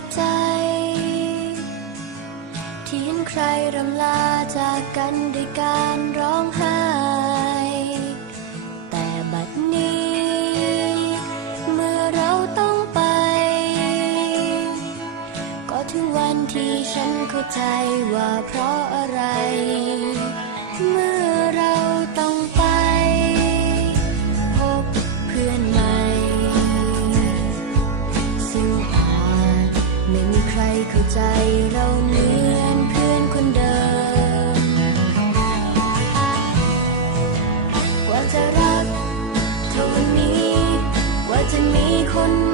กใจ ที่เห็นใครรำลาจากกันด้วยการร้องไห้ แต่บัดนี้ เมื่อเราต้องไป ก็ถึงวันที่ฉันเข้าใจว่าเพราะอะไร ใจเราเหมือนเพื่อนคนเดิมกว่าจะรักเท่าวันนี้กว่าจะมีคน